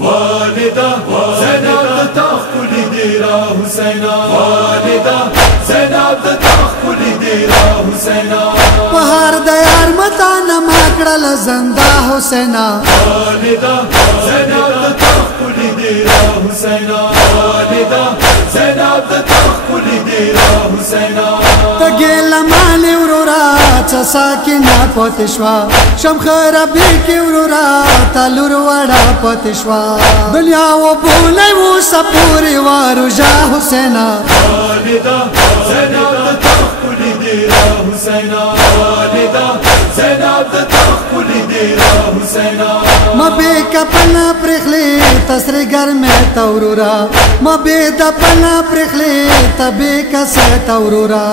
والدا زینب د تخت کلی دی را حسینا والدا زینب د تخت کلی دی را حسینا بهار د یار متا نه ماکړل زنده حسینا والدا زینب د تخت کلی دی را حسینا والدا زینب د تخت کلی دی را حسینا تګل مانه ورورا چا ساکینا پتشوا شم خرابې کې ورورا تلور وړا پتشوا دنیا و بولای و سپوري وارو جا حسینا والدا زینب د تخت کلی دی را حسینا والدا زینب د تخت کلی دی را حسینا مبه کپنا پرخلی تسری گرمه تورورا مبه دپنا پرخلی تبه کسه تورورا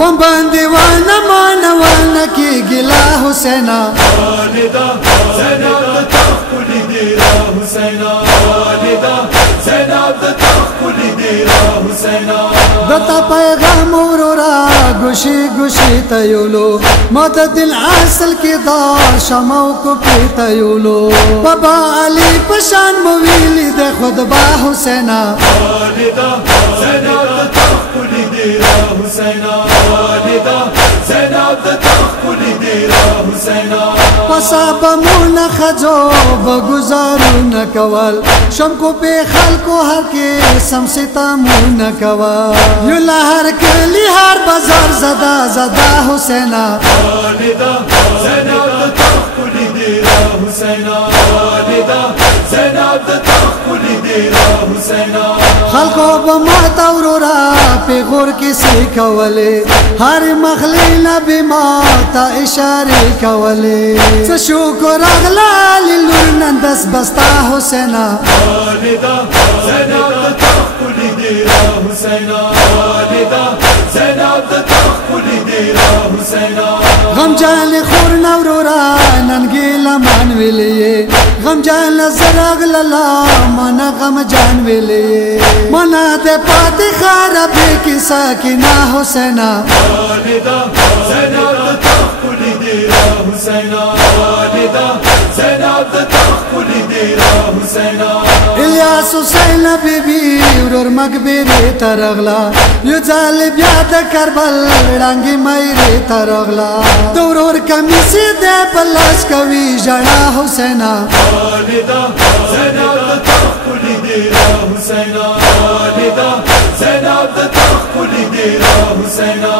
وم باندې وانا مانا وانا کی گلا حسینا والدا زینب د تخت کلی دی را حسینا والدا زینب د تخت کلی دی را حسینا دتا پیغام ورورا گوشی گوشی تیولو مت دل اصل کی دار شمو کو پیتیولو بابا علی پشان مویلی د خود با حسینا والدا زینب د تخت کلی دی را حسینا والدا زینب د تخت کلی دی را حسینا پساب مون خجو بگزارو نکوال شم کو په خلکو هر کې سم ستامون نکوال یو لهر کلی هر بازار زدا زدا حسینا والدا زینب د تخت کلی دی را حسینا والدا زینب د تخت کلی دی را حسینا خلکو بماتا ورورا په غور کې سې کولې هر مخلی نبی ماتا اشاره کولې څه شکر اغلا لور نندس بستا حسینا والدا زینب د تخت کلی دی را حسینا والدا زینب د تخت کلی دی را حسینا غم جان خور نورورا ننګي لمن ویلې غم جان زرغ لالا من غم جان ویلې منا د پاتې خرابې کې ساکینا حسینا والدا زینب د تخت کلی دی را حسینا والدا زینب د تخت کلی دی را حسینا الیاس حسین بیبي ورور مقبره ترغلا یو ځل بیا د کربل رنگي مېره ترغلا دورور کمیسي د پلاس کوي جړا حسینا والدا زینب د تخت کلی دی را حسینا والدا زینب د تخت کلی دی را حسینا